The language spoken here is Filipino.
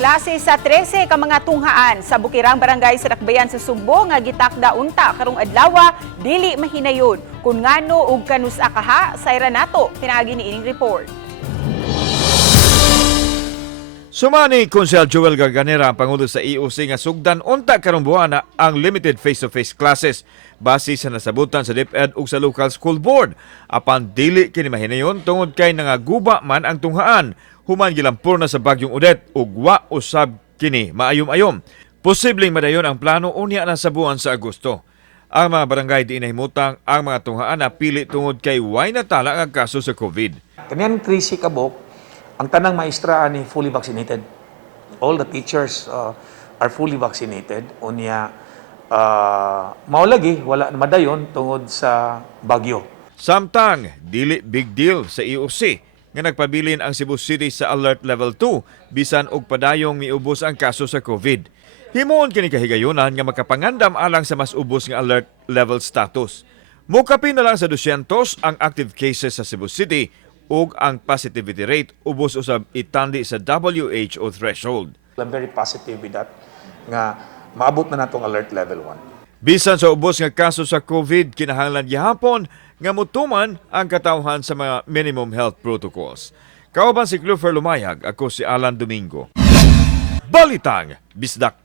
Klase sa 13 ka mga tunghaan sa Bukirang Barangay sa Dakbayan sa Sugbo nga gitakda unta karong adlaw dili mahinayon kun ngano ug kanus akaha sayra nato pinaagi ni ining report. Sumani Konsel Joel Garganera ang Pangulo sa EOC nga sugdan unta karong buwana ang limited face-to-face classes base sa nasabutan sa DepEd ug sa local school board. Apan dili kini mahinayon tungod kay nangaguba man ang tunghaan human gilampor na sa bagyong Odette ug wa usab kini maayom-ayom. Posibleng madayon ang plano unya na sa buwan sa Agosto. Ang mga barangay di inahimutang ang mga tunghaan na pili tungod kay way natala ang kaso sa COVID. Kaniyan 13 kabok, ang tanang maestra ni fully vaccinated. All the teachers are fully vaccinated. Unya, maulagi, wala madayon tungod sa bagyo. Samtang, dili big deal sa EOC nga nagpabilin ang Cebu City sa Alert Level 2 bisan og padayong miubos ang kaso sa COVID. Himuon kini kahigayunan nga makapangandam alang sa mas ubos nga alert level status. Mukapin na lang sa 200 ang active cases sa Cebu City ug ang positivity rate ubos usab itandi sa WHO threshold. I'm very positive with that nga maabot na natong alert level 1. Bisan sa ubos nga kaso sa COVID, kinahanglan gihapon nga mutuman ang katawhan sa mga minimum health protocols. Kauban si Clover Lumayag, ako si Alan Domingo. Balitang Bisdak.